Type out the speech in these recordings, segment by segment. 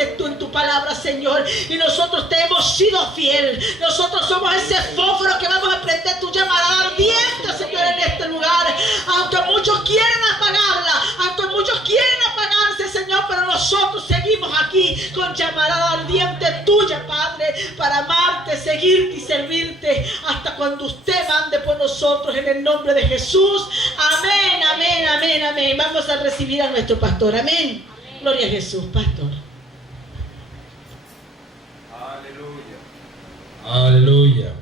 dices tú en tu palabra, Señor. Y nosotros te hemos sido fiel. Nosotros somos ese fósforo que vamos a prender tu llamada ardiente, Señor, en este lugar. Aunque muchos quieren apagarla, aunque muchos quieren apagarse, Señor, pero nosotros seguimos aquí con llamarada ardiente tuya, Padre, para amarte, seguirte y servirte hasta cuando usted mande por nosotros, en el nombre de Jesús. Amén, amén, amén, amén. Vamos a recibir a nuestro pastor. Amén. Gloria a Jesús, pastor. Aleluya. Aleluya.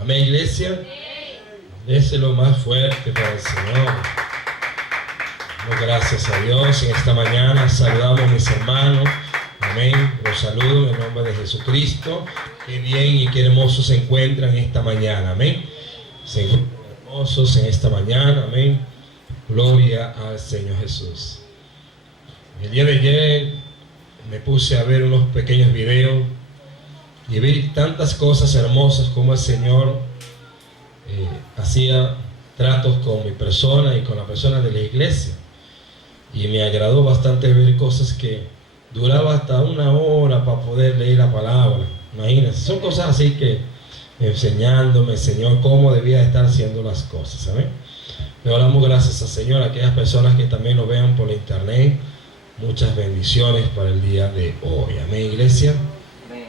Amén, iglesia. Déselo más fuerte para el Señor. Gracias a Dios. En esta mañana saludamos a mis hermanos. Amén. Los saludo en el nombre de Jesucristo. Qué bien y qué hermosos se encuentran esta mañana. Amén. Se encuentran hermosos en esta mañana. Amén. Gloria al Señor Jesús. El día de ayer me puse a ver unos pequeños videos y vi tantas cosas hermosas como el Señor hacía tratos con mi persona y con la persona de la iglesia. Y me agradó bastante ver cosas que duraba hasta 1 hora para poder leer la palabra. Imagínense, son cosas así que enseñándome, Señor, cómo debía estar haciendo las cosas. ¿Saben? Le damos gracias al Señor a aquellas personas que también lo vean por la internet. Muchas bendiciones para el día de hoy. Amén, iglesia. Amén.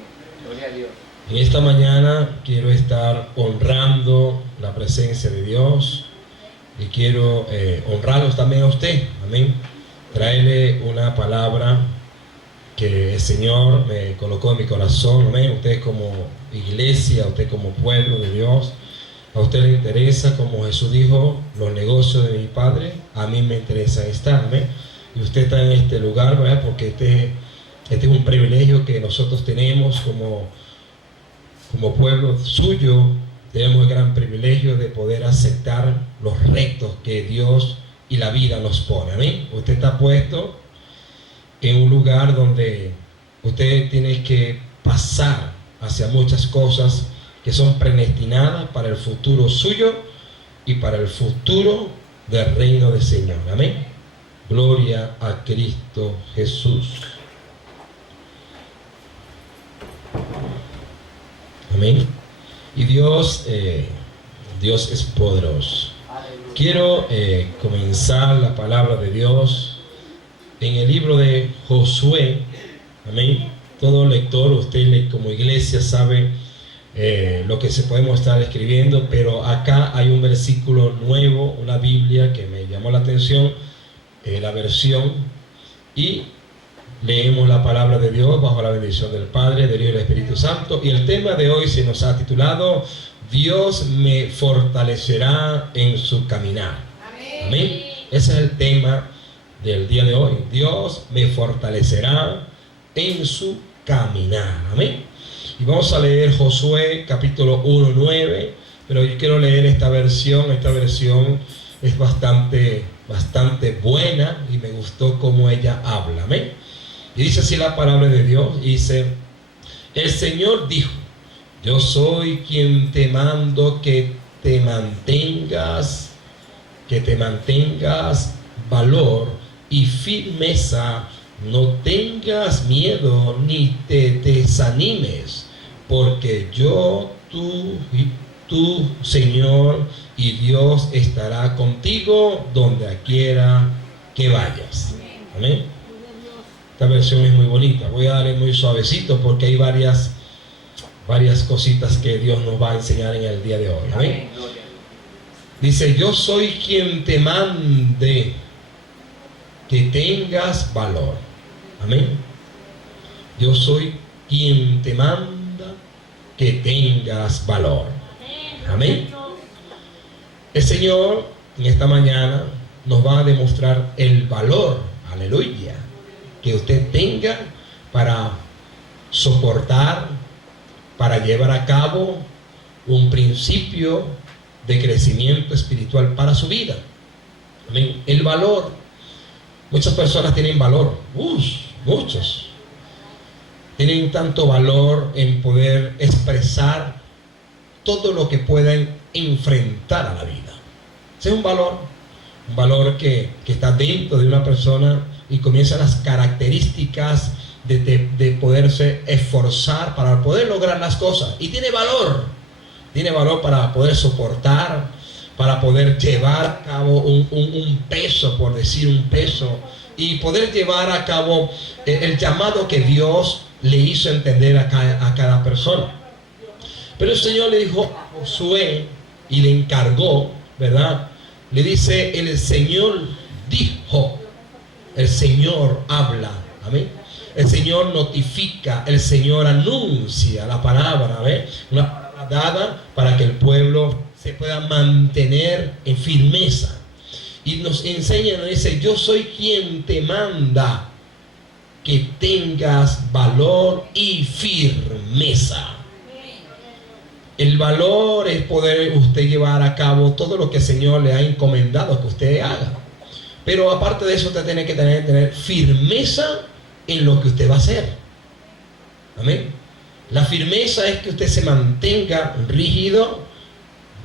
Gloria a Dios. En esta mañana quiero estar honrando la presencia de Dios y quiero honrarlos también a usted. Amén. Traerle una palabra que el Señor me colocó en mi corazón. Amén. Usted como iglesia, usted como pueblo de Dios, a usted le interesa, como Jesús dijo, los negocios de mi Padre, a mí me interesa estar. Amén. Y usted está en este lugar, ¿verdad? Porque este es un privilegio que nosotros tenemos como pueblo suyo. Tenemos el gran privilegio de poder aceptar los retos que Dios y la vida nos pone. ¿Amén? Usted está puesto en un lugar donde usted tiene que pasar hacia muchas cosas que son predestinadas para el futuro suyo y para el futuro del reino del Señor. Amén. Gloria a Cristo Jesús. Amén. Y Dios es poderoso. Quiero comenzar la palabra de Dios en el libro de Josué. Amén. Todo lector, usted como iglesia sabe lo que se podemos estar escribiendo, pero acá hay un versículo nuevo, una Biblia que me llamó la atención, la versión, y leemos la palabra de Dios bajo la bendición del Padre, del Hijo y del Espíritu Santo. Y el tema de hoy se nos ha titulado Dios me fortalecerá en su caminar. Amén. Amén. Ese es el tema del día de hoy. Dios me fortalecerá en su caminar. Amén. Y vamos a leer Josué capítulo 1:9, pero yo quiero leer esta versión. Esta versión es bastante buena y me gustó cómo ella habla. Amén. Y dice así la palabra de Dios. Dice: el Señor dijo, yo soy quien te mando que te mantengas valor y firmeza. No tengas miedo ni te desanimes, porque yo, tu Señor y Dios estará contigo donde quiera que vayas. Amén. Esta versión es muy bonita. Voy a darle muy suavecito porque hay varias cositas que Dios nos va a enseñar en el día de hoy. Amén. Dice: yo soy quien te mande que tengas valor. Amén. Yo soy quien te manda que tengas valor. Amén. El Señor en esta mañana nos va a demostrar el valor, aleluya, que usted tenga para soportar, para llevar a cabo un principio de crecimiento espiritual para su vida. Amén. El valor. Muchas personas tienen valor. Muchos tienen tanto valor en poder expresar todo lo que puedan enfrentar a la vida. Ese es un valor que está dentro de una persona, y comienzan las características de poderse esforzar para poder lograr las cosas. Y tiene valor para poder soportar, para poder llevar a cabo un peso, por decir un peso, y poder llevar a cabo el llamado que Dios le hizo entender a cada persona. Pero el Señor le dijo a Josué y le encargó, ¿verdad? Le dice, el Señor dijo, el Señor habla, amén. El Señor notifica, el Señor anuncia la palabra, ¿ves? Una palabra dada para que el pueblo se pueda mantener en firmeza. Y nos enseña, nos dice, yo soy quien te manda que tengas valor y firmeza. El valor es poder usted llevar a cabo todo lo que el Señor le ha encomendado que usted haga. Pero aparte de eso, usted tiene que tener firmeza en lo que usted va a hacer. Amén. La firmeza es que usted se mantenga rígido.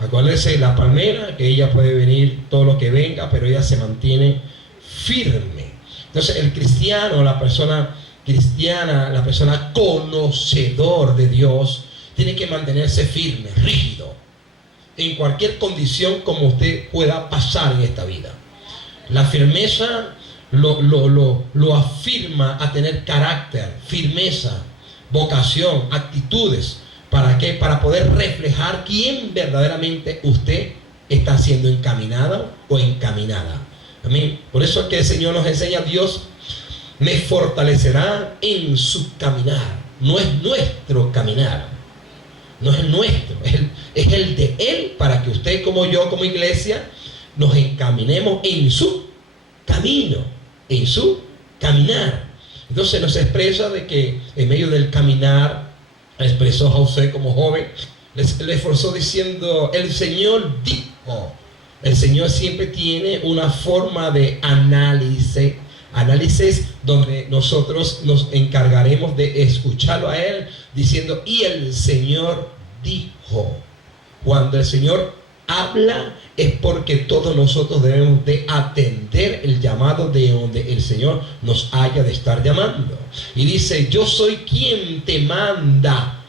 Acuérdese la palmera, que ella puede venir todo lo que venga, pero ella se mantiene firme. Entonces el cristiano, la persona cristiana, la persona conocedor de Dios, tiene que mantenerse firme, rígido, en cualquier condición como usted pueda pasar en esta vida. La firmeza lo afirma a tener carácter, firmeza, vocación, actitudes. ¿Para qué? Para poder reflejar quién verdaderamente usted está siendo encaminado o encaminada. Amén. Por eso es que el Señor nos enseña, Dios me fortalecerá en su caminar. No es nuestro caminar, no es el nuestro, es el de Él, para que usted como yo, como iglesia, nos encaminemos en su camino, en su caminar. Entonces nos expresa de que en medio del caminar, expresó José como joven, le esforzó diciendo, el Señor dijo. El Señor siempre tiene una forma de análisis donde nosotros nos encargaremos de escucharlo a Él diciendo, y el Señor dijo. Cuando el Señor habla es porque todos nosotros debemos de atender el llamado de donde el Señor nos haya de estar llamando. Y dice, yo soy quien te manda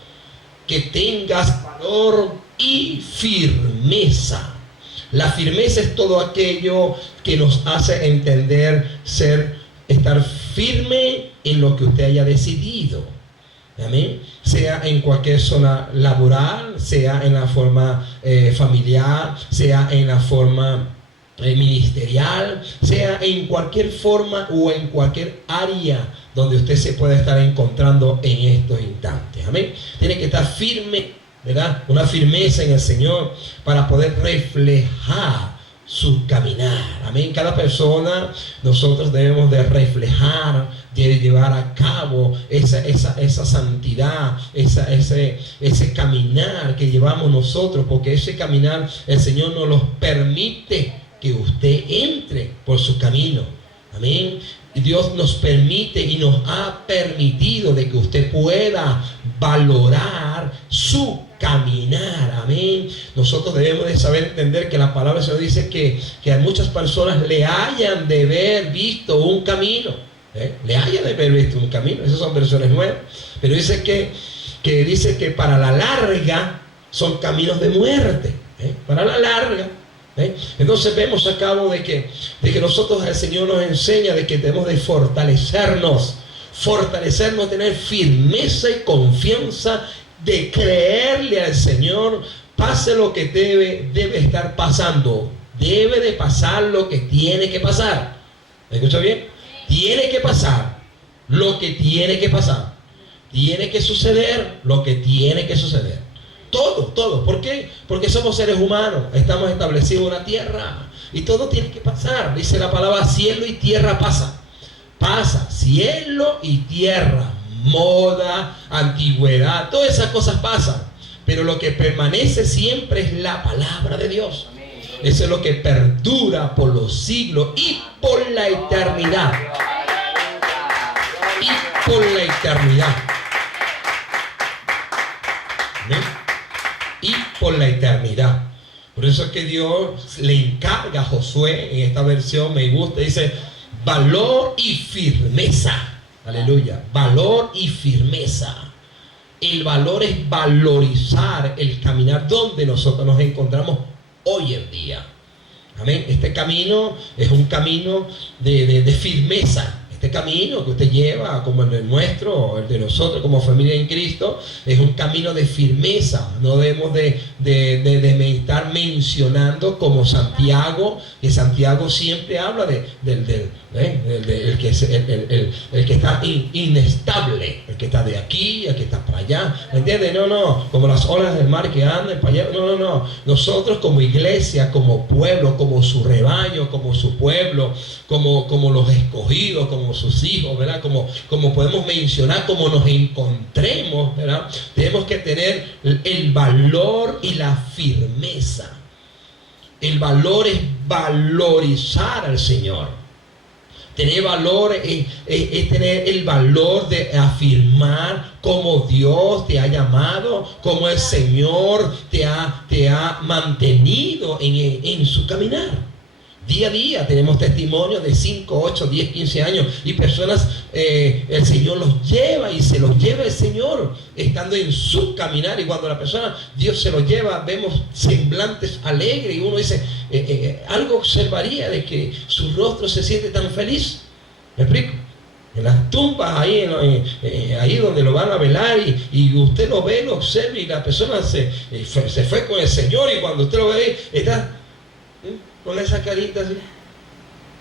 que tengas valor y firmeza. La firmeza es todo aquello que nos hace entender estar firme en lo que usted haya decidido. Amén. Sea en cualquier zona laboral, sea en la forma familiar, sea en la forma ministerial, sea en cualquier forma o en cualquier área donde usted se puede estar encontrando en estos instantes. Amén. Tiene que estar firme, ¿verdad? Una firmeza en el Señor para poder reflejar su caminar. Amén. Cada persona, nosotros debemos de reflejar, de llevar a cabo esa santidad, ese caminar que llevamos nosotros, porque ese caminar el Señor nos lo permite que usted entre por su camino. Amén. Y Dios nos permite y nos ha permitido de que usted pueda valorar su caminar. Amén. Nosotros debemos de saber entender que la palabra del Señor dice que a muchas personas le hayan de haber visto un camino. Le hayan de haber visto un camino. Esas son versiones nuevas. Pero dice que para la larga son caminos de muerte. Para la larga. Entonces vemos a cabo de que nosotros, el Señor nos enseña de que debemos de fortalecernos, tener firmeza y confianza de creerle al Señor, pase lo que debe estar pasando. Debe de pasar lo que tiene que pasar. ¿Me escucha bien? Tiene que pasar lo que tiene que pasar. Tiene que suceder lo que tiene que suceder. Todo. ¿Por qué? Porque somos seres humanos, estamos establecidos en una tierra y todo tiene que pasar. Dice la palabra, cielo y tierra pasa, cielo y tierra, moda, antigüedad, todas esas cosas pasan, pero lo que permanece siempre es la palabra de Dios. Eso es lo que perdura por los siglos y por la eternidad. Y por la eternidad. ¿Amén? Y por la eternidad. Por eso es que Dios le encarga a Josué, en esta versión me gusta, dice valor y firmeza. Aleluya. Valor y firmeza. El valor es valorizar el caminar donde nosotros nos encontramos hoy en día. Amén. Este camino es un camino de firmeza. Este camino que usted lleva, como el de nuestro, el de nosotros como familia en Cristo, es un camino de firmeza. No debemos de estar mencionando como Santiago, que Santiago siempre habla del que está inestable, el que está de aquí, el que está para allá. ¿Me entiende? No, como las olas del mar que andan para allá. No. Nosotros como iglesia, como pueblo, como su rebaño, como su pueblo, como los escogidos, como sus hijos, ¿verdad? Como podemos mencionar, como nos encontremos, ¿verdad? Tenemos que tener el valor y la firmeza. El valor es valorizar al Señor. Tener valor es tener el valor de afirmar cómo Dios te ha llamado, cómo el Señor te ha mantenido en su caminar. Día a día tenemos testimonios de 5, 8, 10, 15 años y personas, el Señor los lleva y se los lleva el Señor estando en su caminar. Y cuando la persona, Dios se los lleva, vemos semblantes alegres y uno dice, algo observaría de que su rostro se siente tan feliz. ¿Me explico? En las tumbas, ahí donde lo van a velar y usted lo ve, lo observa y la persona se fue con el Señor, y cuando usted lo ve, está con esa carita así.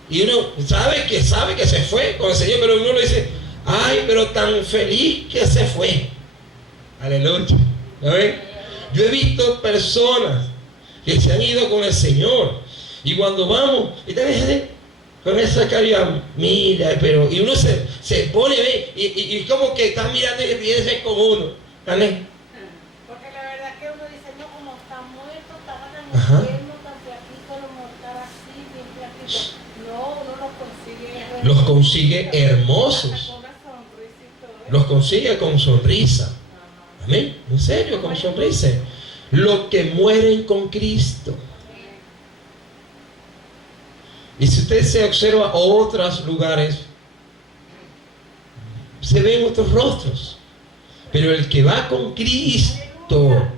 Y uno sabe que se fue con el Señor, pero uno le dice, ay, pero tan feliz que se fue. Aleluya. ¿Ven? Yo he visto personas que se han ido con el Señor y cuando vamos, con esa carita, mira, pero, y uno se pone y como que está mirando y piensa con uno. ¿Vale? Porque la verdad es que uno dice, no, como está muerto, estaba tan Ajá. enfermo, tan flaquito, lo mortal así, bien flaquito. No, uno Los consigue hermosos. Hasta con una sonrisa y todo. Los consigue con sonrisa. Amén. En serio, con sonrisa. Los que mueren con Cristo. Y si usted se observa otros lugares, se ven otros rostros. Pero el que va con Cristo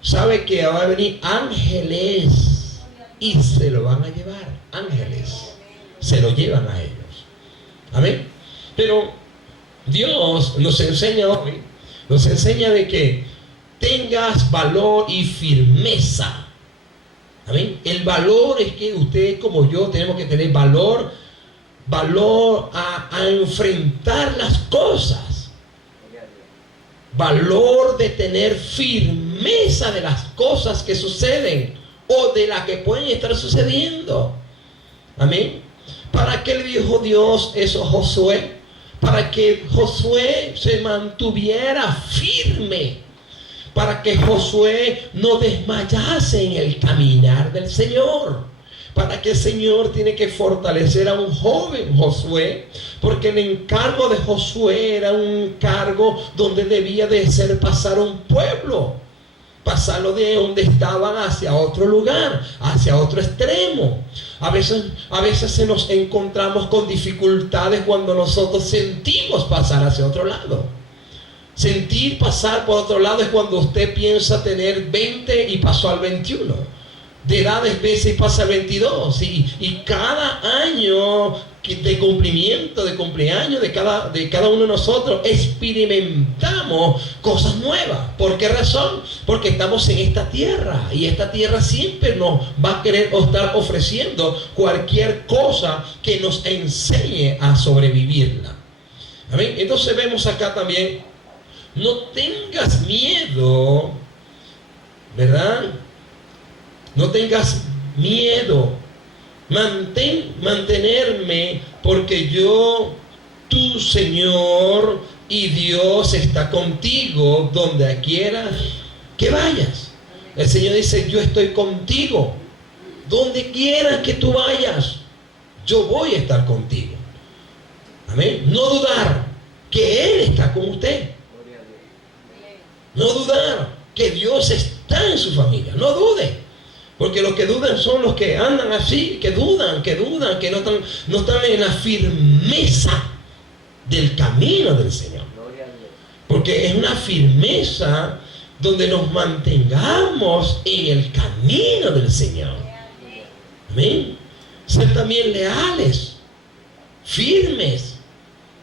sabe que va a venir ángeles y se lo van a llevar. Ángeles se lo llevan a ellos. Amén. Pero Dios nos enseña hoy, nos enseña de que tengas valor y firmeza. Amén. El valor es que usted como yo tenemos que tener valor a enfrentar las cosas. Valor de tener firmeza de las cosas que suceden o de las que pueden estar sucediendo. Amén. ¿Para qué le dijo Dios eso a Josué? Para que Josué se mantuviera firme, para que Josué no desmayase en el caminar del Señor. Para que el Señor tiene que fortalecer a un joven Josué, porque el encargo de Josué era un encargo donde debía de hacer pasar un pueblo, pasarlo de donde estaban hacia otro lugar, hacia otro extremo. A veces se nos encontramos con dificultades cuando nosotros sentimos pasar hacia otro lado. Sentir pasar por otro lado es cuando usted piensa tener 20 y pasó al 21. De edades veces pasa al 22. Y cada año de cumplimiento, de cumpleaños de cada uno de nosotros, experimentamos cosas nuevas. ¿Por qué razón? Porque estamos en esta tierra. Y esta tierra siempre nos va a querer estar ofreciendo cualquier cosa que nos enseñe a sobrevivirla. ¿Amén? Entonces vemos acá también, no tengas miedo, ¿verdad? No tengas miedo. Mantenerme, porque yo, tu Señor y Dios, está contigo donde quiera que vayas. El Señor dice, yo estoy contigo. Donde quiera que tú vayas, yo voy a estar contigo. Amén. No dudar que Él está con usted. No dudar que Dios está en su familia. No dude. Porque los que dudan son los que andan así, que dudan, que no están en la firmeza del camino del Señor. Gloria a Dios. Porque es una firmeza donde nos mantengamos en el camino del Señor. Amén. Ser también leales, firmes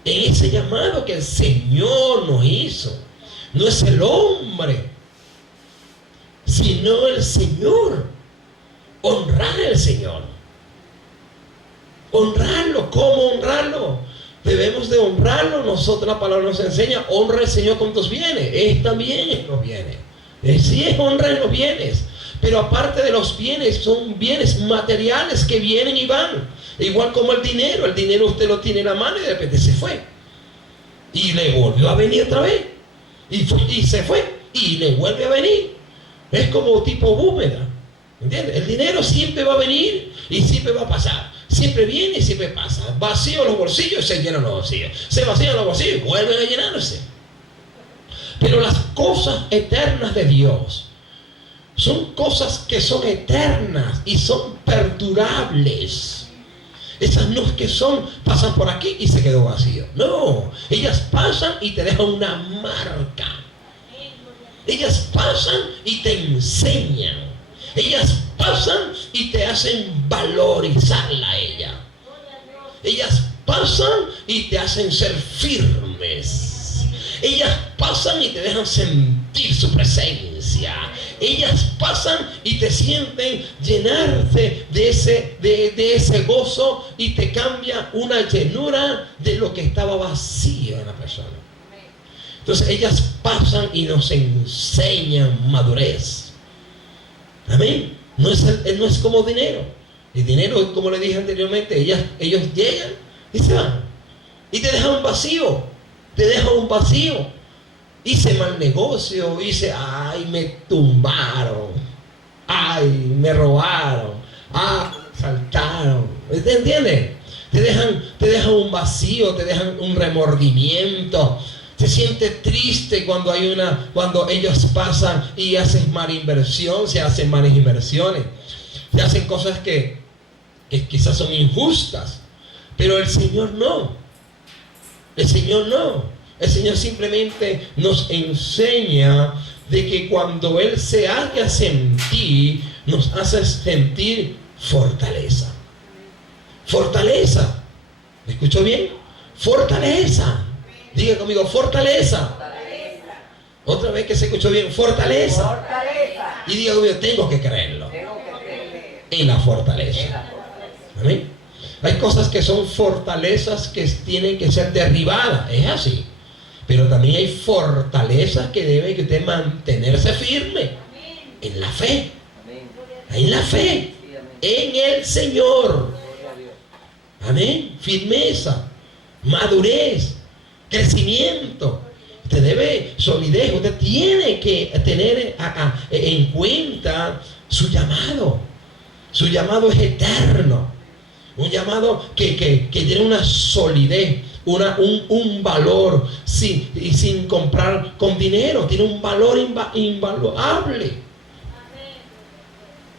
en ese llamado que el Señor nos hizo. No es el hombre, sino el Señor. Honrar al Señor. Honrarlo. ¿Cómo honrarlo? Debemos de honrarlo. Nosotros, la palabra nos enseña: honra al Señor con tus bienes. Es también en los bienes. Sí, es honra en los bienes. Pero aparte de los bienes, son bienes materiales que vienen y van. Igual como el dinero. El dinero usted lo tiene en la mano y de repente se fue. Y le volvió a venir otra vez. Y se fue. Y le vuelve a venir. Es como tipo búmeda. ¿Entiendes? El dinero siempre va a venir y siempre va a pasar. Siempre viene y siempre pasa. Vacío los bolsillos y se llenan los bolsillos. Se vacían los bolsillos y vuelven a llenarse. Pero las cosas eternas de Dios son cosas que son eternas y son perdurables. Esas no es que pasan por aquí y se quedó vacío. No, ellas pasan y te dejan una marca. Ellas pasan y te enseñan. Ellas pasan y te hacen valorizarla a ella. Ellas pasan y te hacen ser firmes. Ellas pasan y te dejan sentir su presencia. Ellas pasan y te sienten llenarte de ese gozo y te cambia una llenura de lo que estaba vacío en la persona. Entonces ellas pasan y nos enseñan madurez. Amén. No es como dinero. El dinero, como le dije anteriormente, ellos llegan y se van. Y te dejan un vacío. Te dejan un vacío. Hice mal negocio. Ay, me tumbaron. Ay, me robaron. Ay, saltaron. ¿Te entiendes? Te dejan un vacío. Te dejan un remordimiento. Se siente triste cuando ellos pasan y hacen mala inversión, se hacen malas inversiones, se hacen cosas que quizás son injustas, pero el Señor no. El Señor no. El Señor simplemente nos enseña de que cuando Él se haga sentir, nos hace sentir fortaleza. Fortaleza. ¿Me escuchó bien? Fortaleza. Diga conmigo, fortaleza. Fortaleza. Otra vez que se escuchó bien, fortaleza. Fortaleza. Y diga conmigo, tengo que creerlo. En la fortaleza. Amén. Hay cosas que son fortalezas que tienen que ser derribadas. Es así. Pero también hay fortalezas que debe que usted mantenerse firme. En la fe. En la fe. En el Señor. Amén. Firmeza. Madurez. Crecimiento. Usted debe solidez. Usted tiene que tener en cuenta su llamado. Su llamado es eterno. Un llamado que tiene una solidez, un valor sin comprar con dinero. Tiene un valor invaluable.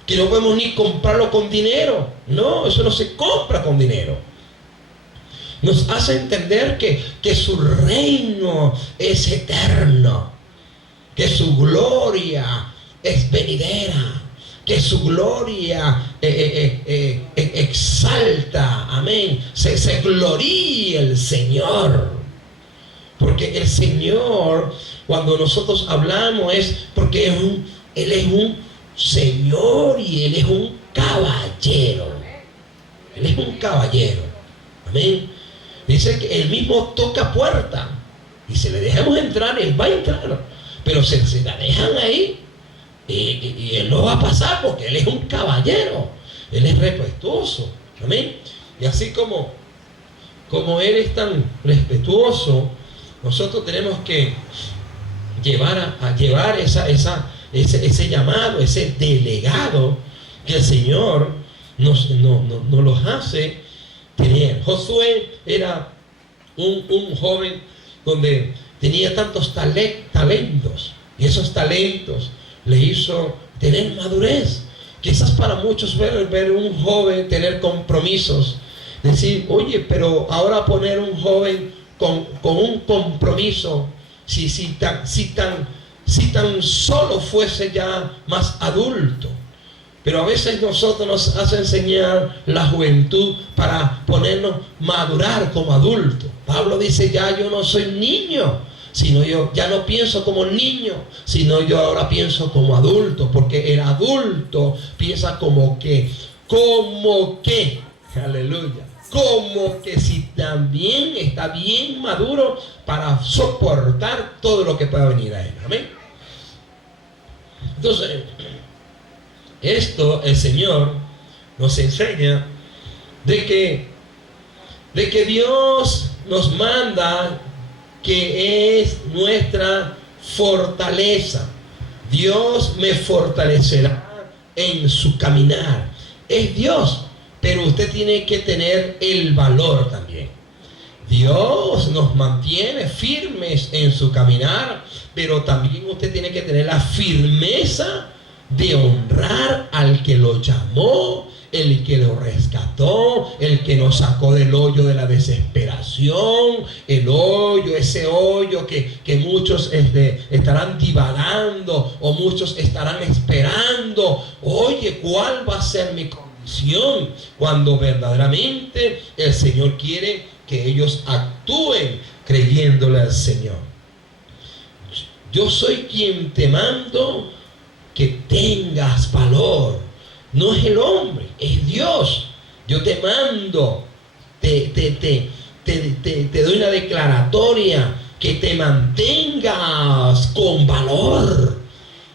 Que no podemos ni comprarlo con dinero. No, eso no se compra con dinero. Nos hace entender que su reino es eterno, que su gloria es venidera, que su gloria exalta, amén, se gloría el Señor. Porque el Señor, cuando nosotros hablamos, es porque Él es un Señor y Él es un caballero. Él es un caballero, amén. Dice que Él mismo toca puerta. Y si le dejamos entrar, Él va a entrar. Pero si la dejan ahí, y Él no va a pasar porque Él es un caballero. Él es respetuoso. Amén. Y así como Él es tan respetuoso, nosotros tenemos que llevar ese llamado, ese delegado que el Señor nos los hace tener. Josué era un joven donde tenía tantos talentos, y esos talentos le hizo tener madurez. Quizás para muchos ver un joven tener compromisos, decir, oye, pero ahora poner un joven con un compromiso, si tan solo fuese ya más adulto. Pero a veces nosotros nos hace enseñar la juventud para ponernos madurar como adultos. Pablo dice, ya yo no soy niño, sino yo ya no pienso como niño, sino yo ahora pienso como adulto, porque el adulto piensa como que, aleluya, como que si también está bien maduro para soportar todo lo que pueda venir a él. Amén. Entonces, esto el Señor nos enseña de que Dios nos manda, que es nuestra fortaleza. Dios me fortalecerá en su caminar. Es Dios, pero usted tiene que tener el valor también. Dios nos mantiene firmes en su caminar, pero también usted tiene que tener la firmeza de honrar al que lo llamó, el que lo rescató, el que nos sacó del hoyo de la desesperación, ese hoyo que muchos estarán divagando, o muchos estarán esperando. Oye, ¿cuál va a ser mi condición? Cuando verdaderamente el Señor quiere que ellos actúen creyéndole al Señor. Yo soy quien te mando que tengas valor. No es el hombre, es Dios. Yo te mando, te doy una declaratoria, que te mantengas con valor.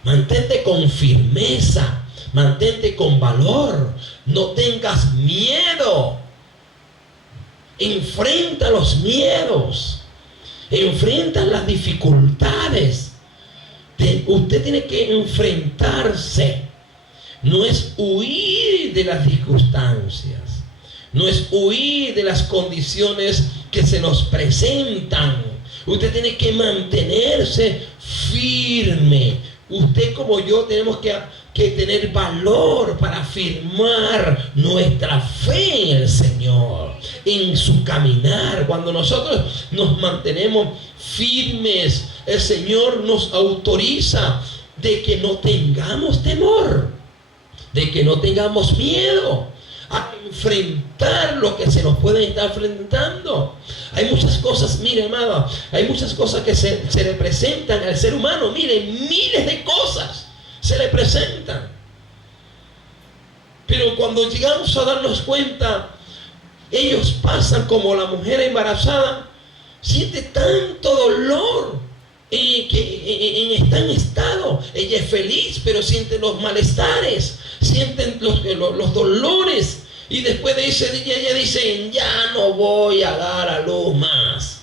Mantente con firmeza, mantente con valor. No tengas miedo. Enfrenta los miedos, enfrenta las dificultades. Usted tiene que enfrentarse. No es huir de las circunstancias, no es huir de las condiciones que se nos presentan. Usted tiene que mantenerse firme. Usted como yo tenemos que tener valor para afirmar nuestra fe en el Señor, en su caminar. Cuando nosotros nos mantenemos firmes, el Señor nos autoriza de que no tengamos temor, de que no tengamos miedo a enfrentar lo que se nos puede estar enfrentando. Hay muchas cosas, mire amado, hay muchas cosas que se le presentan al ser humano. Mire, miles de cosas se le presentan. Pero cuando llegamos a darnos cuenta, ellos pasan como la mujer embarazada, siente tanto dolor, está en estado. Ella es feliz, pero siente los malestares, sienten los dolores. Y después de ese día ella dice, ya no voy a dar a luz más.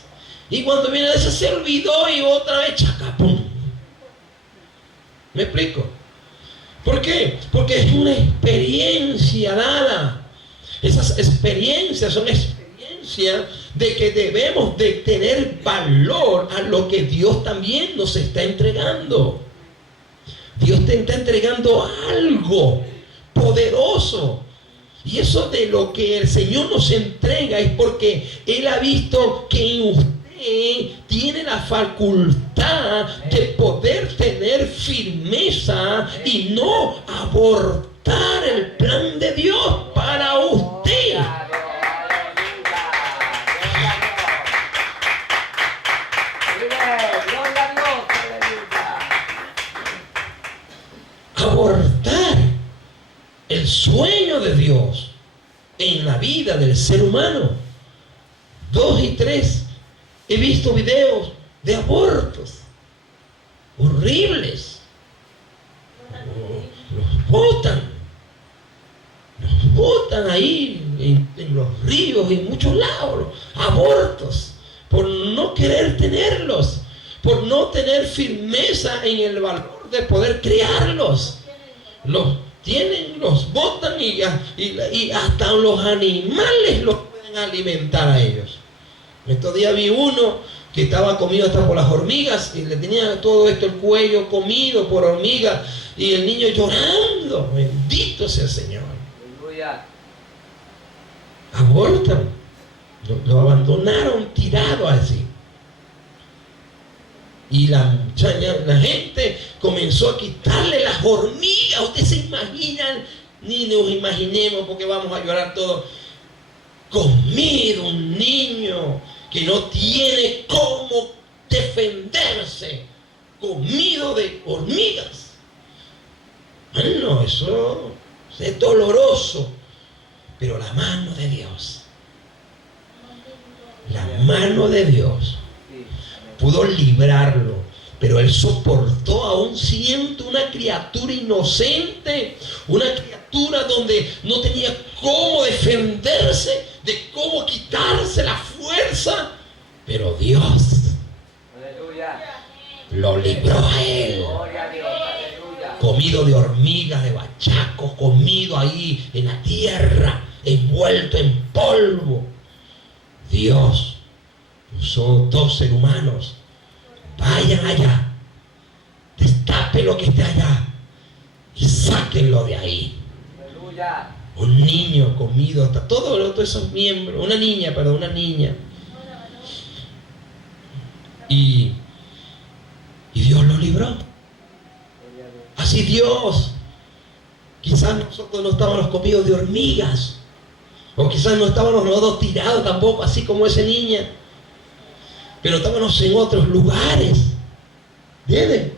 Y cuando viene a eso se olvidó y otra vez chacapum. ¿Me explico? ¿Por qué? Porque es una experiencia dada. Esas experiencias son experiencias de que debemos de tener valor a lo que Dios también nos está entregando. Dios te está entregando algo poderoso. Y eso de lo que el Señor nos entrega es porque Él ha visto que en usted tiene la facultad de poder tener firmeza y no abortar el plan de Dios para usted. Abortar el sueño de Dios en la vida del ser humano. 2 y 3 he visto videos de abortos horribles. Los botan ahí en los ríos y en muchos lados. Abortos por no querer tenerlos, por no tener firmeza en el valor de poder criarlos. Los botan y hasta los animales los pueden alimentar a ellos. Estos días vi uno que estaba comido hasta por las hormigas y le tenía todo esto, el cuello comido por hormigas, y el niño llorando. Bendito sea el Señor. Aleluya. Abortan. Lo abandonaron tirado así. Y la gente comenzó a quitarle las hormigas. Ustedes se imaginan, ni nos imaginemos porque vamos a llorar todos. Comido un niño que no tiene cómo defenderse, comido de hormigas. Bueno, eso es doloroso, pero la mano de Dios pudo librarlo, pero él soportó aún siendo una criatura inocente, una criatura donde no tenía cómo defenderse, de cómo quitarse la fuerza, pero Dios lo libró a él. Comido de hormigas, de bachacos, comido ahí en la tierra, envuelto en polvo. Dios usó 2 seres humanos. Vayan allá, destapen lo que esté allá y sáquenlo de ahí. Un niño comido, hasta todos esos miembros, una niña. Y Dios lo libró. Así Dios, quizás nosotros no estábamos comidos de hormigas, o quizás no estábamos nosotros tirados tampoco, así como esa niña, pero estábamos en otros lugares. ¿Entienden?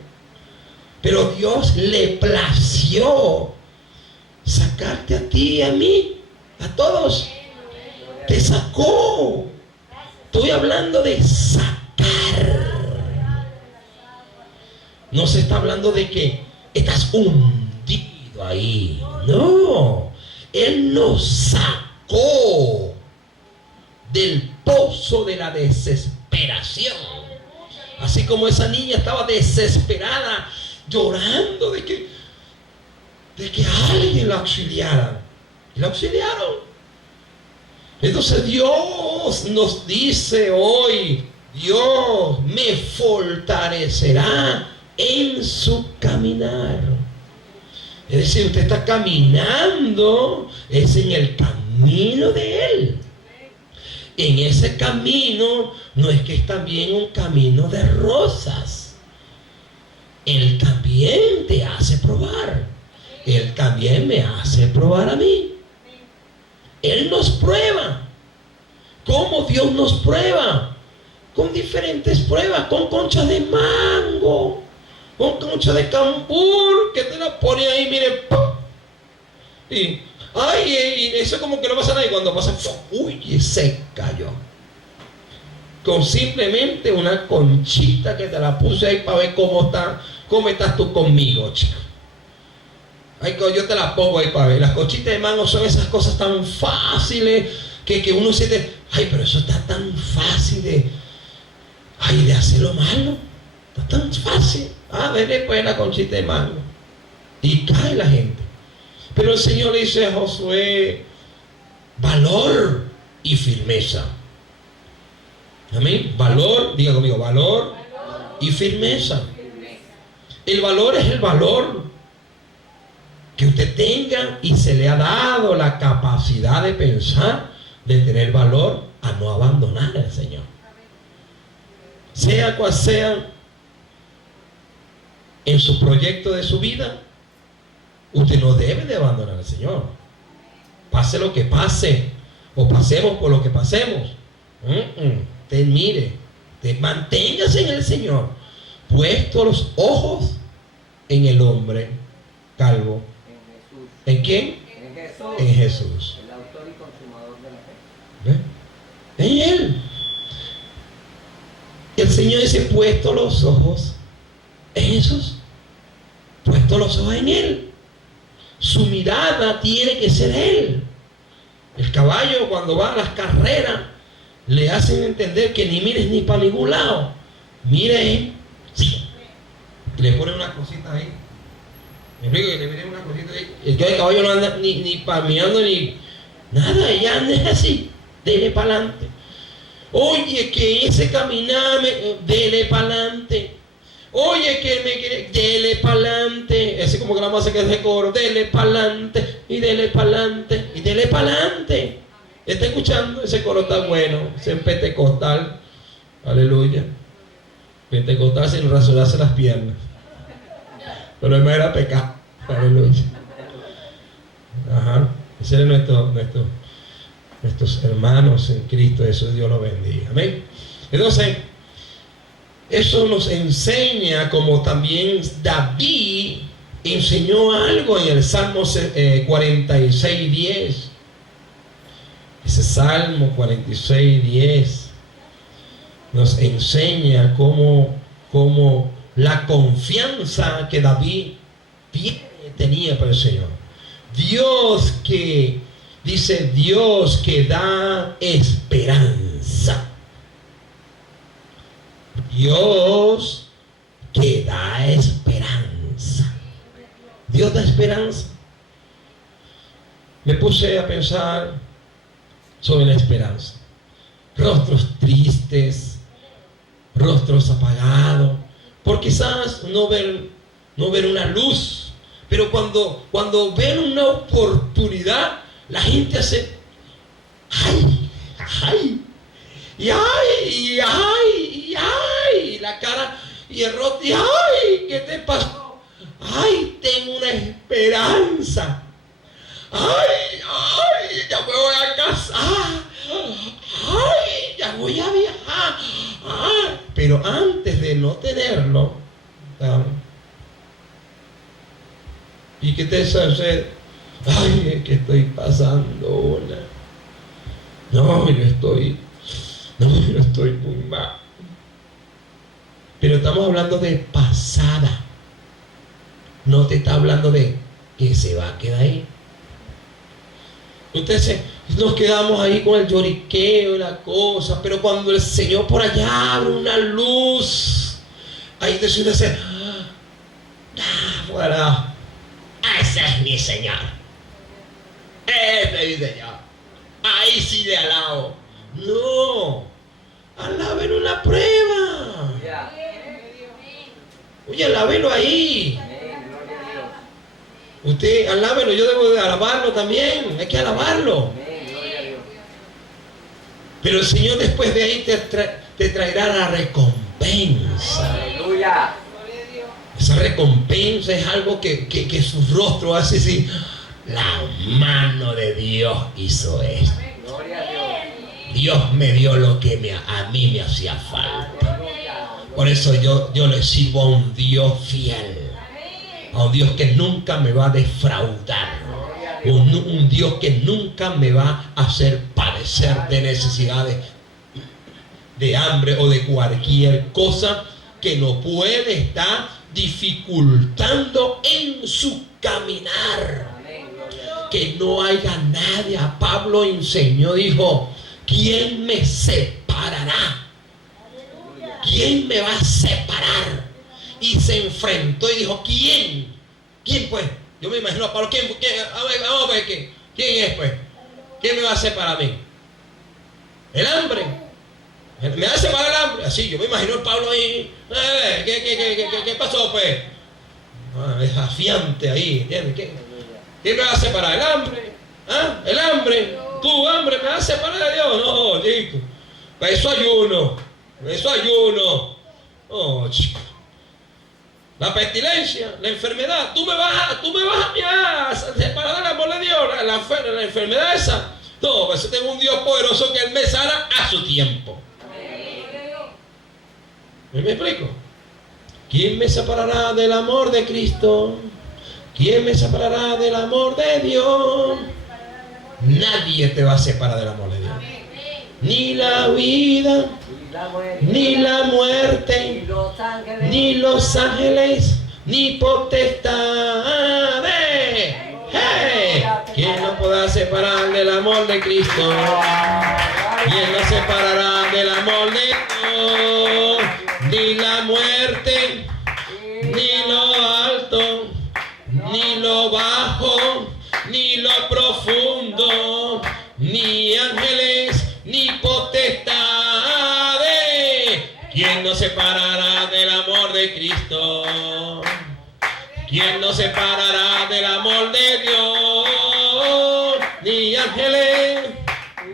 Pero Dios le plació sacarte a ti y a mí, a todos. Te sacó. Estoy hablando de sacar. No se está hablando de que estás hundido ahí. No. Él nos sacó del pozo de la desesperación. Así como esa niña estaba desesperada, llorando de que alguien la auxiliara. Y la auxiliaron. Entonces Dios nos dice hoy, Dios me fortalecerá en su caminar. Es decir, usted está caminando, es en el camino de Él. En ese camino no es que es también un camino de rosas. Él también te hace probar. Él también me hace probar a mí. Él nos prueba. ¿Cómo Dios nos prueba? Con diferentes pruebas, con conchas de mango, con concha de cambur, que te la pone ahí, mire, ¡pum! Y eso como que no pasa nada, y cuando pasa, uy, y se cayó. Con simplemente una conchita que te la puse ahí para ver cómo estás tú conmigo, chico. Ay, yo te la pongo ahí para ver. Las conchitas de mango son esas cosas tan fáciles que uno siente, ay, pero eso está tan fácil de hacerlo malo. Está tan fácil. Dele pues la conchita de mango. Y cae la gente. Pero el Señor le dice a Josué, valor y firmeza. Amén. Valor, diga conmigo, valor y firmeza. El valor es el valor que usted tenga y se le ha dado la capacidad de pensar, de tener valor a no abandonar al Señor. Sea cual sea en su proyecto de su vida, usted no debe de abandonar al Señor. Pase lo que pase, o pasemos por lo que pasemos. Usted mire, usted manténgase en el Señor, puesto los ojos en el hombre calvo. ¿En quién? En Jesús. En Jesús. El autor y consumador de la fe. ¿Ve? En Él. El Señor dice, puesto los ojos en Jesús. Puesto los ojos en Él. Su mirada tiene que ser Él. El caballo, cuando va a las carreras, le hacen entender que ni mires ni para ningún lado. Mire, sí. Le ponen una cosita ahí. Me explico, que le ponen una cosita ahí. El caballo no anda ni palmeando ni nada, ella anda así, dele para adelante. Oye, que ese caminar, dele para adelante. Oye, que me quiere, dele para adelante. Ese como que la más que ese coro, dele para adelante, y dele para adelante, y dele para adelante. ¿Está escuchando? Ese coro está bueno. Ese pentecostal. Aleluya. Pentecostal sin rasurarse las piernas. Pero no era pecado. Aleluya. Ajá. Ese es nuestros hermanos en Cristo Jesús. Dios los bendiga. Amén. Entonces, eso nos enseña, como también David enseñó algo en el Salmo 46:10. Ese Salmo 46:10 nos enseña cómo la confianza que David tenía para el Señor. Dios que da esperanza. Dios que da esperanza. Dios da esperanza. Me puse a pensar sobre la esperanza. Rostros tristes, rostros apagados, por quizás no ver una luz, pero cuando ven una oportunidad, la gente hace ¡ay! ¡ay! Y ¡ay! y ¡ay! y ¡ay! La cara y el rostro, y ¡ay! ¿Qué te pasó? ¡Ay! Tengo una esperanza. ¡Ay! ¡ay! Ya me voy a casar. ¡Ay! Ya voy a viajar. ¡Ay! Pero antes de no tenerlo, ¿y qué te hace? ¡Ay! Es que estoy pasando una. No, yo estoy muy mal. Pero estamos hablando de pasada. No te está hablando de que se va a quedar ahí. Nos quedamos ahí con el lloriqueo y la cosa, pero cuando el Señor por allá abre una luz, ahí te sientes fuera. Ese es mi Señor. Ese es mi Señor. Ahí sí le alabo. No, alaben una prueba. Oye, alábelo ahí. Usted alábelo, yo debo de alabarlo también. Hay que alabarlo. Pero el Señor después de ahí te traerá la recompensa. Aleluya. Esa recompensa es algo que su rostro hace así. La mano de Dios hizo esto. Gloria a Dios. Dios me dio lo que a mí me hacía falta. Por eso yo le sirvo a un Dios fiel. A un Dios que nunca me va a defraudar. Un Dios que nunca me va a hacer padecer de necesidades, de hambre o de cualquier cosa que no puede estar dificultando en su caminar. Que no haya nadie. A Pablo enseñó, dijo: ¿quién me separará? ¿Quién me va a separar? Y se enfrentó y dijo: ¿quién? ¿Quién pues? Yo me imagino a Pablo. ¿Quién? Vamos a ver quién es pues. ¿Quién me va a separar a mí? El hambre. ¿Me va a separar el hambre? Así, yo me imagino a Pablo ahí. ¿Qué pasó pues? Desafiante ahí, ¿entiendes? ¿Quién me va a separar? ¿El hambre? ¿Ah? ¿El hambre? ¿Tu hambre me va a separar de Dios? No, chico. Para eso ayuno. Oh, chico. La pestilencia, la enfermedad. Tú me vas a separar del amor de Dios. La enfermedad esa. No, pues tengo un Dios poderoso que Él me sana a su tiempo. ¿Me explico? ¿Quién me separará del amor de Cristo? ¿Quién me separará del amor de Dios? Nadie te va a separar del amor de Dios. Ni la vida, ni la muerte, ni los ángeles, ni potestades. ¡Hey! ¿Quién nos podrá separar del amor de Cristo? ¿Quién nos separará del amor de Dios? Ni la muerte, ni lo alto, ni lo bajo, ni lo profundo, ni ángeles, ni potestades. ¿Quién nos separará del amor de Cristo? ¿Quién nos separará del amor de Dios? Ni ángeles,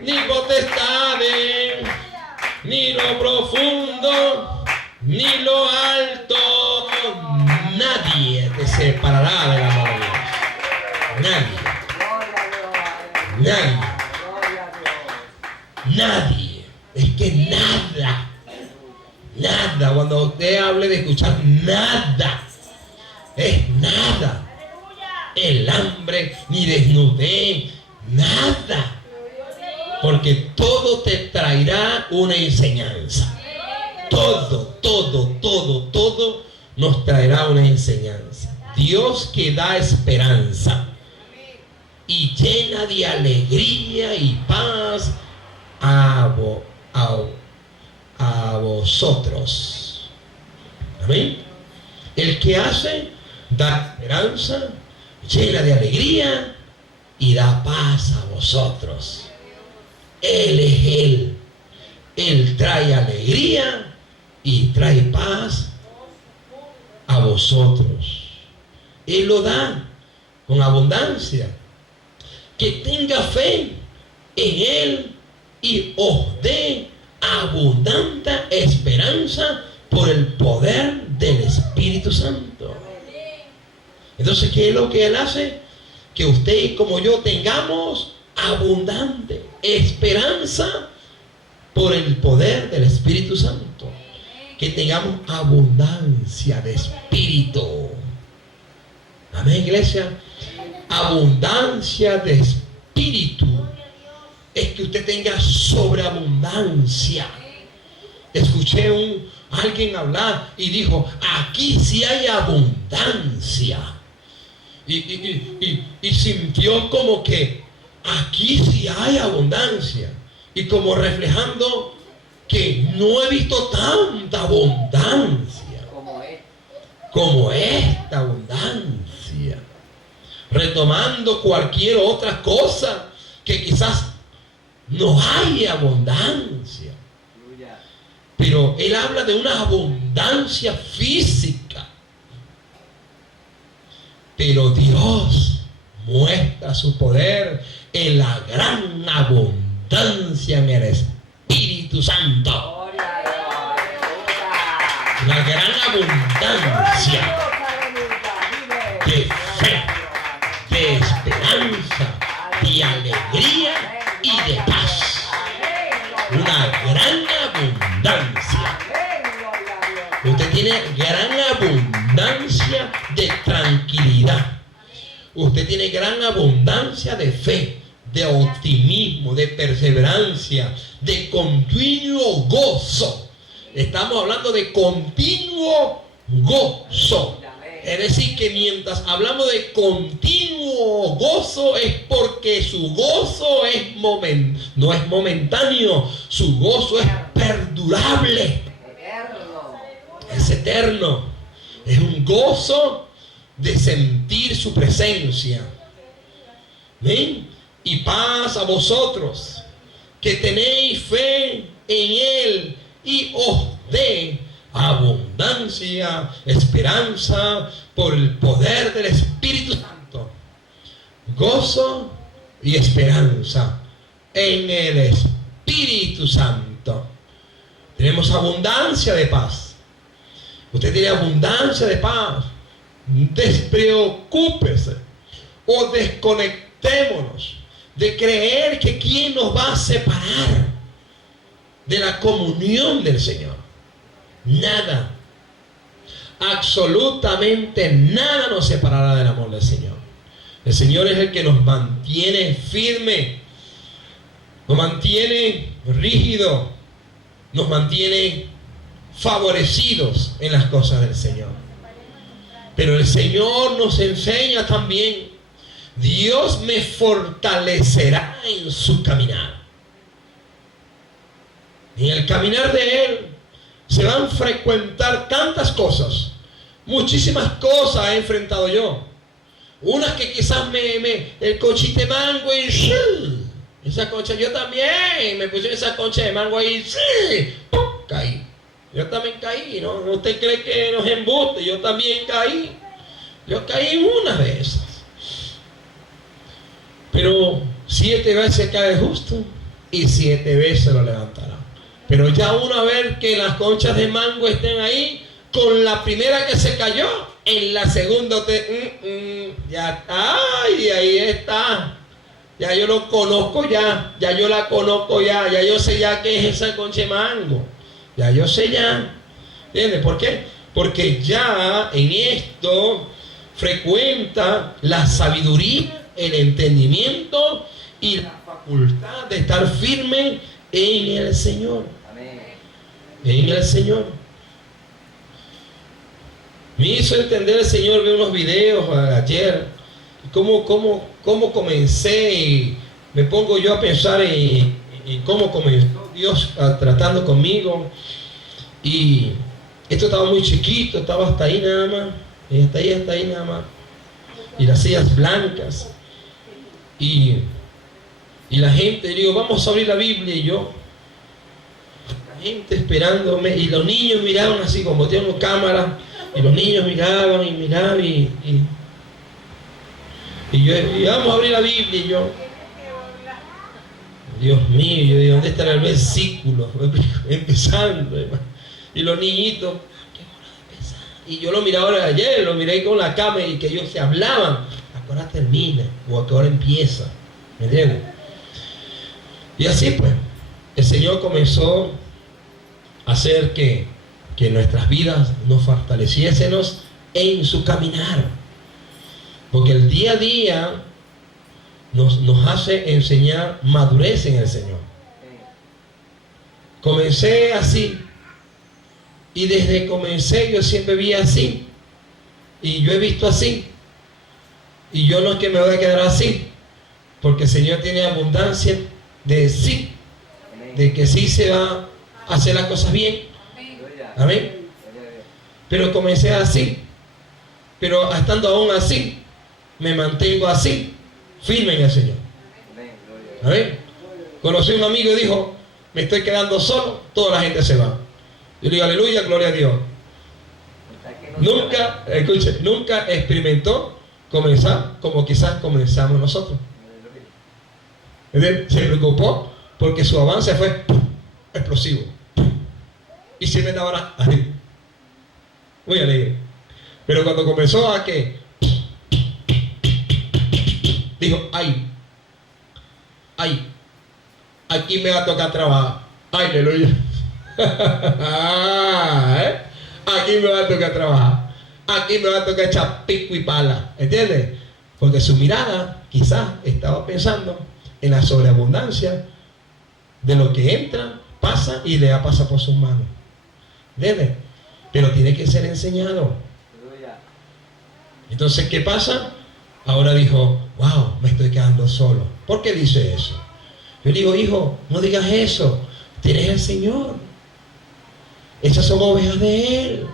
ni potestades, ni lo profundo, ni lo alto. Nadie te separará del amor de Dios. Nadie. Nadie. Es que nada. Nada. Cuando usted hable de escuchar, nada. Es nada. El hambre, ni desnudez, nada. Porque todo te traerá una enseñanza. Todo nos traerá una enseñanza. Dios que da esperanza y llena de alegría y paz a vosotros. Amén. El que hace, da esperanza, llena de alegría y da paz a vosotros. Él es Él. Él trae alegría y trae paz a vosotros. Él lo da con abundancia. Que tenga fe en Él y os dé abundante esperanza por el poder del Espíritu Santo. Entonces, ¿qué es lo que Él hace? Que usted como yo tengamos abundante esperanza por el poder del Espíritu Santo. Que tengamos abundancia de espíritu. Amén, iglesia. Abundancia de espíritu es que usted tenga sobreabundancia. Escuché alguien hablar y dijo: aquí sí hay abundancia. Y sintió como que aquí sí hay abundancia. Y como reflejando que no he visto tanta abundancia como esta abundancia. Retomando cualquier otra cosa que quizás no hay abundancia. Pero Él habla de una abundancia física. Pero Dios muestra su poder en la gran abundancia en el Espíritu Santo. La gran abundancia de fe, de esperanza, de alegría y de paz. Una gran abundancia. Usted tiene gran abundancia de tranquilidad. Usted tiene gran abundancia de fe, de optimismo, de perseverancia, de continuo gozo. Estamos hablando de continuo gozo. Es decir, que mientras hablamos de continuo gozo es porque su gozo no es momentáneo, su gozo es perdurable, es eterno. Es un gozo de sentir su presencia. ¿Ven? Y paz a vosotros, que tenéis fe en Él y os dé abundancia, esperanza por el poder del Espíritu Santo. Gozo y esperanza en el Espíritu Santo. Tenemos abundancia de paz. Usted tiene abundancia de paz. Despreocúpese o desconectémonos de creer que quién nos va a separar de la comunión del Señor. Nada, absolutamente nada nos separará del amor del Señor. El Señor es el que nos mantiene firme, nos mantiene rígido, nos mantiene favorecidos en las cosas del Señor. Pero el Señor nos enseña también: Dios me fortalecerá en su caminar. En el caminar de Él se van a frecuentar tantas cosas, muchísimas cosas he enfrentado yo. Unas que quizás el conchite mango y esa concha, yo también me puse esa concha de mango y ¡pum! Caí. Yo también caí, ¿no? Usted cree que nos embuste, yo también caí. Yo caí en una de esas. Pero 7 veces cae justo y 7 veces lo levantará. Pero ya una vez que las conchas de mango estén ahí, con la primera que se cayó, en la segunda ya, ay, ahí está. Ya yo lo conozco ya yo la conozco ya yo sé ya qué es esa concha de mango. Ya yo sé ya. ¿Entiendes? ¿Por qué? Porque ya en esto frecuenta la sabiduría, el entendimiento y la facultad de estar firme en el Señor. Amén. En el Señor. Me hizo entender el Señor, vi unos videos ayer, cómo comencé, y me pongo yo a pensar en cómo comenzó Dios tratando conmigo. Y esto estaba muy chiquito, estaba hasta ahí nada más, hasta ahí nada más. Y las sillas blancas. Y la gente, digo, vamos a abrir la Biblia, y yo, la gente esperándome, y los niños miraban así, como tengo cámara, y los niños miraban y yo, y vamos a abrir la Biblia, y yo, Dios mío, yo digo, ¿dónde estará el versículo? Empezando, hermano. Y los niñitos, ¿qué hora de empezar? Y yo lo miraba ayer, lo miré con la cámara, y que ellos se hablaban, ¿a qué hora termina? ¿O a qué hora empieza? ¿Me entiendes? Y así pues, el Señor comenzó a hacer que nuestras vidas nos fortaleciésemos en su caminar. Porque el día a día nos hace enseñar madurez en el Señor. Comencé así. Y desde que comencé yo siempre vi así. Y yo he visto así. Y yo no es que me voy a quedar así. Porque el Señor tiene abundancia de sí. De que sí se va a hacer las cosas bien. Amén. Pero comencé así. Pero estando aún así, me mantengo así, firme en el Señor. Amén. Conocí a un amigo y dijo, me estoy quedando solo, toda la gente se va. Yo le digo, aleluya, gloria a Dios. Nunca, escuche, nunca experimentó comenzar como quizás comenzamos nosotros. Se preocupó porque su avance fue explosivo. Y siempre estaba así, muy alegre. Pero cuando comenzó a que dijo, ay, aquí me va a tocar trabajar. Ay, aleluya. Aquí me va a tocar trabajar. Aquí me va a tocar echar pico y pala. ¿Entiendes? Porque su mirada quizás estaba pensando en la sobreabundancia de lo que entra, pasa y le pasa por sus manos. ¿Entiendes? Pero tiene que ser enseñado. Entonces, ¿qué pasa? Ahora dijo, wow, me estoy quedando solo. ¿Por qué dice eso? Yo le digo, hijo, no digas eso. Tienes el Señor. Esas son ovejas de Él.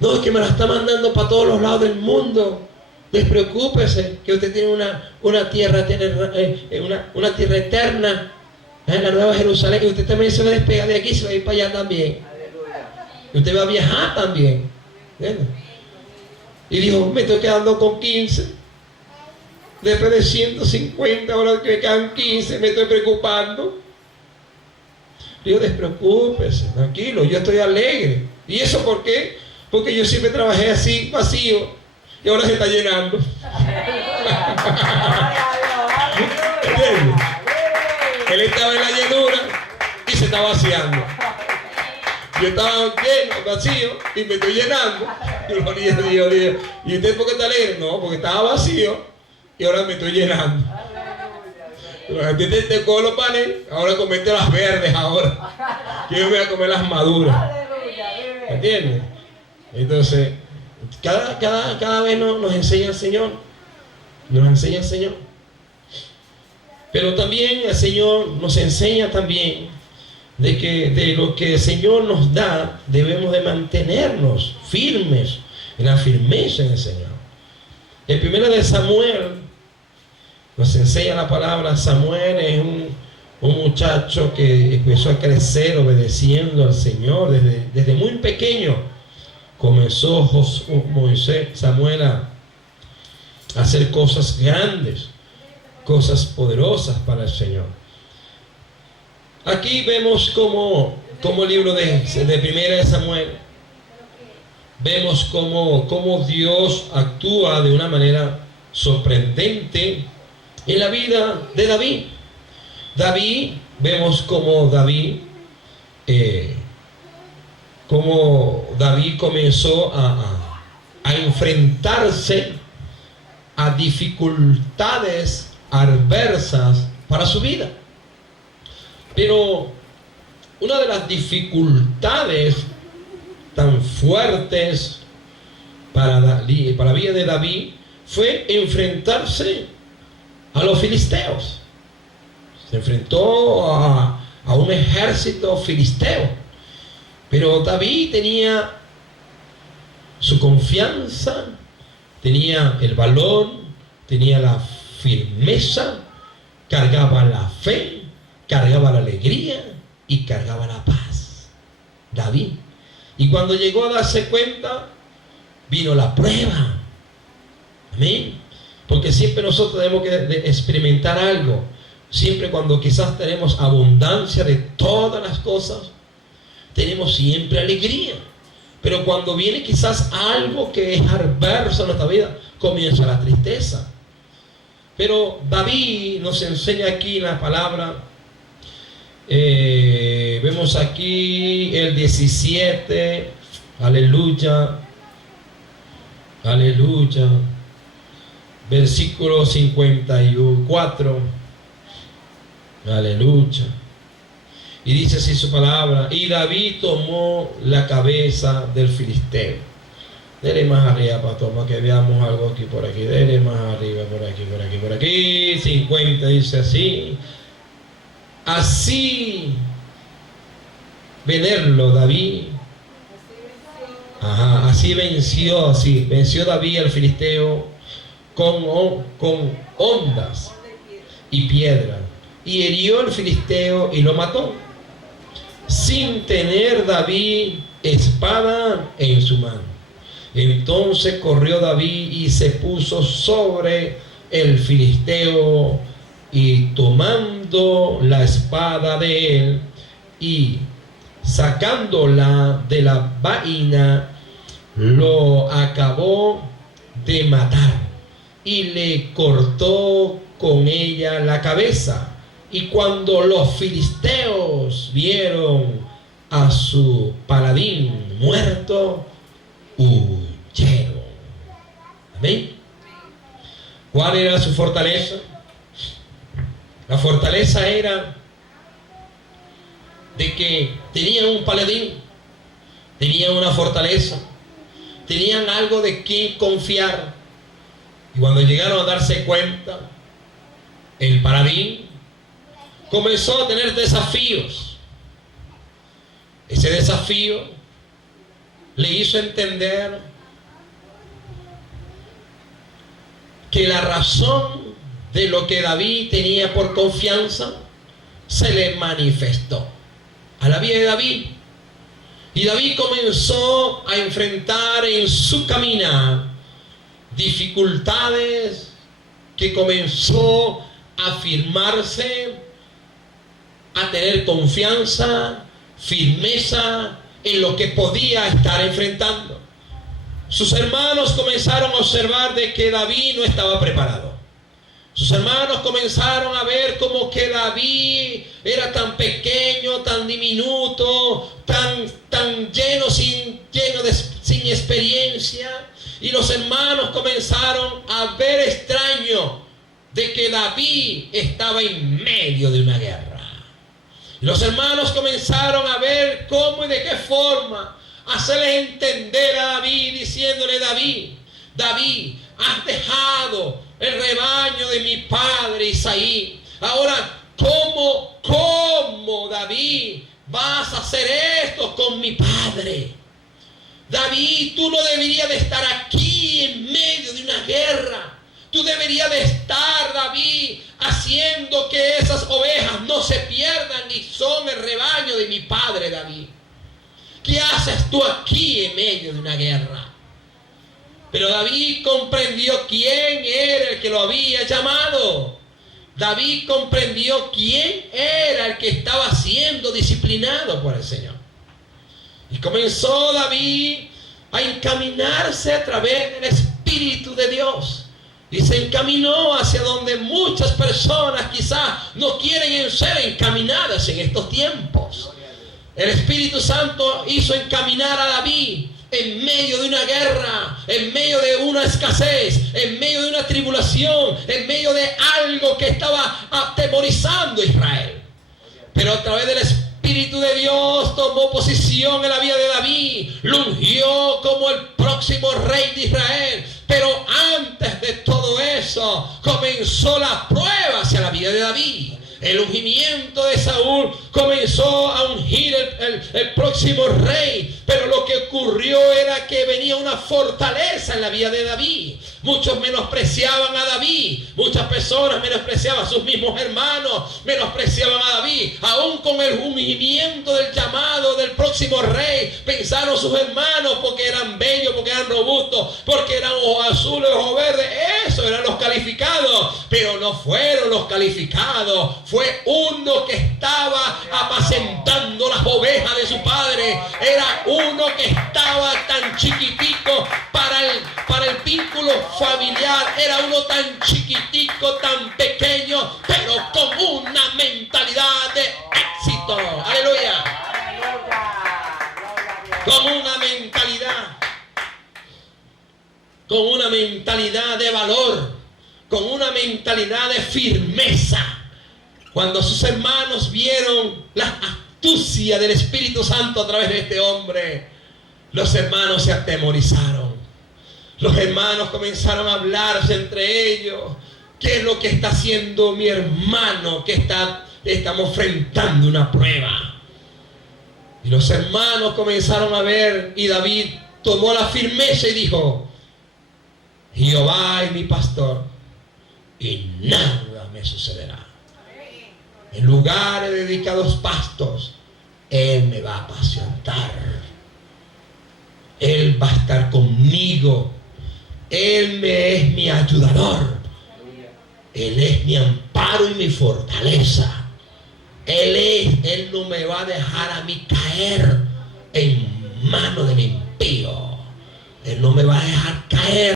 No, es que me la está mandando para todos los lados del mundo. Despreocúpese que usted tiene una tierra eterna, la Nueva Jerusalén, y usted también se va a despegar de aquí y se va a ir para allá también. Y usted va a viajar también. ¿Entiendes? Y dijo, me estoy quedando con 15. Después de 150, ahora que me quedan 15, me estoy preocupando. Digo, despreocúpese, tranquilo, yo estoy alegre. ¿Y eso por qué? Porque yo siempre trabajé así, vacío, y ahora se está llenando. ¿Entiendes? Él estaba en la llenura y se está vaciando. Yo estaba lleno, vacío, y me estoy llenando. Gloria a Dios. ¿Y usted por qué está alegre? No, porque estaba vacío y ahora me estoy llenando. Te cojo los panes, ahora comete las verdes ahora. Yo me voy a comer las maduras. ¿Entiendes? Entonces, cada vez nos enseña el Señor. Nos enseña el Señor. Pero también el Señor nos enseña también de que de lo que el Señor nos da debemos de mantenernos firmes en la firmeza en el Señor. El primero de Samuel nos enseña la palabra. Samuel es un muchacho que empezó a crecer obedeciendo al Señor desde muy pequeño. Comenzó Samuel a hacer cosas grandes, cosas poderosas para el Señor. Aquí vemos como el libro de Primera de Samuel, vemos cómo Dios actúa de una manera sorprendente en la vida de David. Vemos cómo David comenzó a enfrentarse a dificultades adversas para su vida. Pero una de las dificultades tan fuertes para la vida de David fue enfrentarse a los filisteos. Se enfrentó a un ejército filisteo. Pero David tenía su confianza, tenía el valor, tenía la firmeza, cargaba la fe, cargaba la alegría y cargaba la paz. David. Y cuando llegó a darse cuenta, vino la prueba. Amén. Porque siempre nosotros tenemos que experimentar algo. Siempre cuando quizás tenemos abundancia de todas las cosas, tenemos siempre alegría. Pero cuando viene quizás algo que es adverso en nuestra vida, comienza la tristeza. Pero David nos enseña aquí en la palabra, vemos aquí el 17, aleluya, aleluya, versículo 54, aleluya. Y dice así su palabra: y David tomó la cabeza del filisteo. Dele más arriba, pastor, para que veamos algo aquí por aquí. Dele más arriba, por aquí, por aquí, por aquí. 50 dice así. Así vencerlo David. Ajá, así venció David al filisteo con ondas y piedras. Y hirió al filisteo y lo mató, sin tener David espada en su mano. Entonces corrió David y se puso sobre el filisteo, y tomando la espada de él y sacándola de la vaina, lo acabó de matar y le cortó con ella la cabeza. Y cuando los filisteos vieron a su paladín muerto, huyeron. Amén. ¿Cuál era su fortaleza? La fortaleza era de que tenían un paladín, tenían una fortaleza, tenían algo de qué confiar. Y cuando llegaron a darse cuenta, el paladín comenzó a tener desafíos. Ese desafío le hizo entender que la razón de lo que David tenía por confianza se le manifestó a la vida de David. Y David comenzó a enfrentar en su caminar dificultades que comenzó a afirmarse, a tener confianza, firmeza en lo que podía estar enfrentando. Sus hermanos comenzaron a observar de que David no estaba preparado. Sus hermanos comenzaron a ver como que David era tan pequeño, tan diminuto, tan lleno, sin experiencia. Y los hermanos comenzaron a ver extraño de que David estaba en medio de una guerra. Y los hermanos comenzaron a ver cómo y de qué forma hacerles entender a David, diciéndole: David, has dejado el rebaño de mi padre Isaí. Ahora, ¿cómo, David, vas a hacer esto con mi padre? David, tú no deberías de estar aquí en medio de una guerra. Tú deberías de estar, David, haciendo que esas ovejas no se pierdan y son el rebaño de mi padre David. ¿Qué haces tú aquí en medio de una guerra? Pero David comprendió quién era el que lo había llamado. David comprendió quién era el que estaba siendo disciplinado por el Señor. Y comenzó David a encaminarse a través del Espíritu de Dios. Y se encaminó hacia donde muchas personas quizás no quieren ser encaminadas en estos tiempos. El Espíritu Santo hizo encaminar a David en medio de una guerra, en medio de una escasez, en medio de una tribulación, en medio de algo que estaba atemorizando a Israel. Pero a través del Espíritu de Dios tomó posición en la vida de David, lo ungió como el próximo rey de Israel. Pero antes de todo eso, comenzó la prueba hacia la vida de David. El ungimiento de Saúl comenzó a ungir el próximo rey. Pero lo que ocurrió era que venía una fortaleza en la vida de David. Muchos menospreciaban a David. Muchas personas menospreciaban a sus mismos hermanos. Menospreciaban a David. Aún con el ungimiento del llamado del próximo rey, pensaron sus hermanos, porque eran bellos, porque eran robustos, porque eran ojos azules, ojos verdes. Eso eran los calificados. Pero no fueron los calificados. Fue uno que estaba apacentando las ovejas de su padre. Era uno que estaba tan chiquitico para el vínculo familiar. Era uno tan chiquitico, tan pequeño, pero con una mentalidad de éxito. Aleluya. Con una mentalidad de valor, con una mentalidad de firmeza. Cuando sus hermanos vieron la astucia del Espíritu Santo a través de este hombre, los hermanos se atemorizaron. Los hermanos comenzaron a hablarse entre ellos. ¿Qué es lo que está haciendo mi hermano? Que estamos enfrentando una prueba. Y los hermanos comenzaron a ver, y David tomó la firmeza y dijo: Jehová es mi pastor, y nada me sucederá. En lugares dedicados pastos, Él me va a apacentar. Él va a estar conmigo. Él es mi ayudador. Él es mi amparo y mi fortaleza. Él no me va a dejar a mí caer en manos del impío. Él no me va a dejar caer